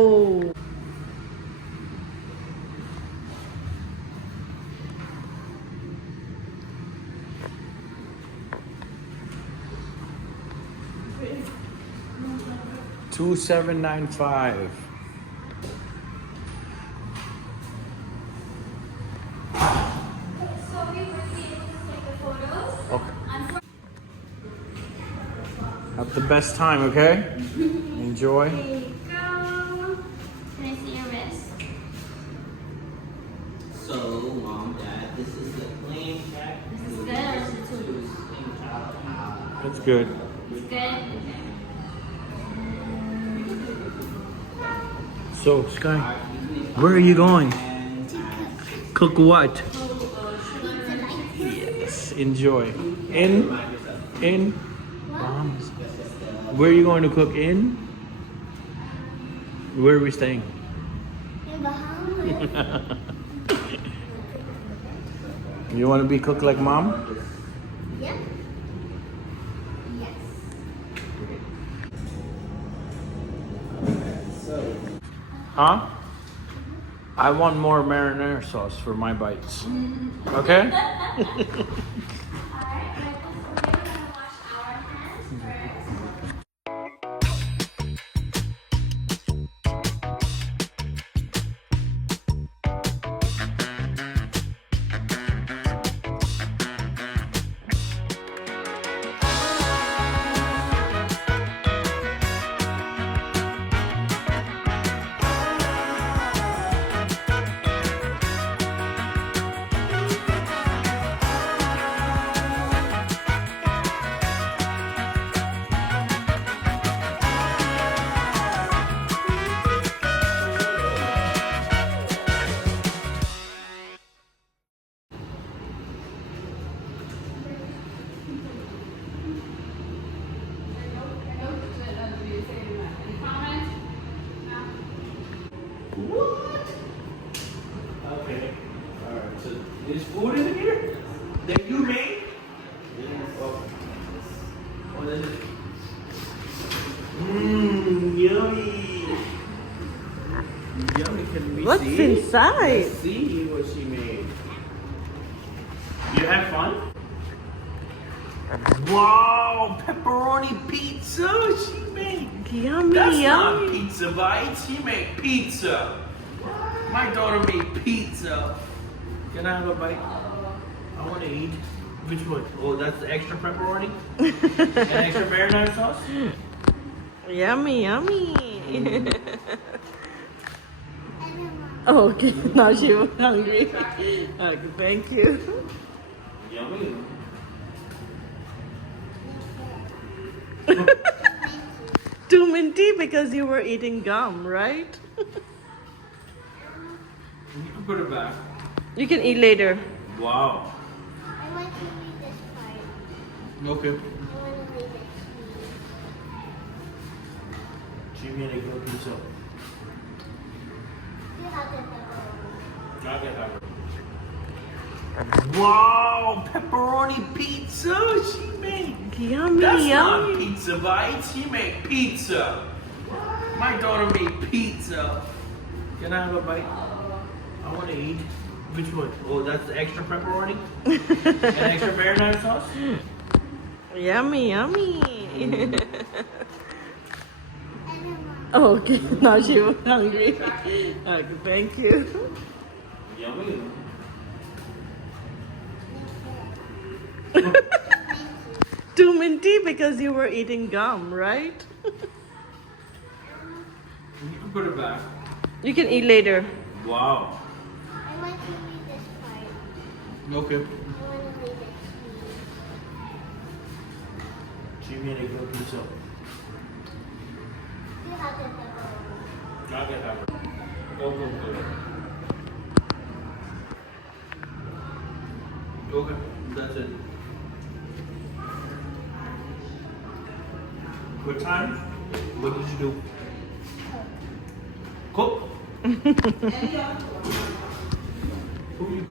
Oh. $2,795. So we were able to take the photos. Okay. Have the best time, okay? Enjoy. There you go. Can I see your wrist? So, Mom, Dad, this is the plane check. This is good or is it too loose? That's good. It's good? So, Sky, where are you going? Cook what? Yes, enjoy. In Bahamas. Where are you going to cook in? Where are we staying? In Bahamas. You want to be cooked like mom? Yeah. Yes. Huh? I want more marinara sauce for my bites. Okay? Alright, right before we're gonna wash our hands first. What? Okay. Alright, so there's food in here that you made? Oh. What is it? Yummy. Yummy. Can we What's see? inside? Let's see what she made. You had fun? Wow, pepperoni pizza she made. Yummy, That's yummy. not pizza bites. She made pizza. My daughter made pizza. Can I have a bite? I want to eat. Which one? Oh, that's the extra pepperoni? And extra marinara sauce? Yummy, yummy. Oh, okay, now she's hungry. Okay, thank you. Yummy. Too minty because you were eating gum, right? You can put it back. You can eat later. Wow. I want to read this part. Okay. I want to read it. She made a good pizza. You have the pepperoni. I can have it. Wow, pepperoni pizza she made. Yummy, That's yummy. not pizza bites. She made pizza. My daughter made pizza. Can I have a bite? I want to eat. Which one? Oh, that's the extra pepperoni? And extra marinara sauce? Yummy, yummy. Oh, okay, now she's hungry. Okay, thank you. Yummy. Too minty because you were eating gum, right? You can put it back. You can eat later. Wow. I want to read this part. Okay. I want to read it. She made a good pizza. You have the pepperoni. I can have it. Okay. Okay, that's it. What time? What did you do? Cook? Who you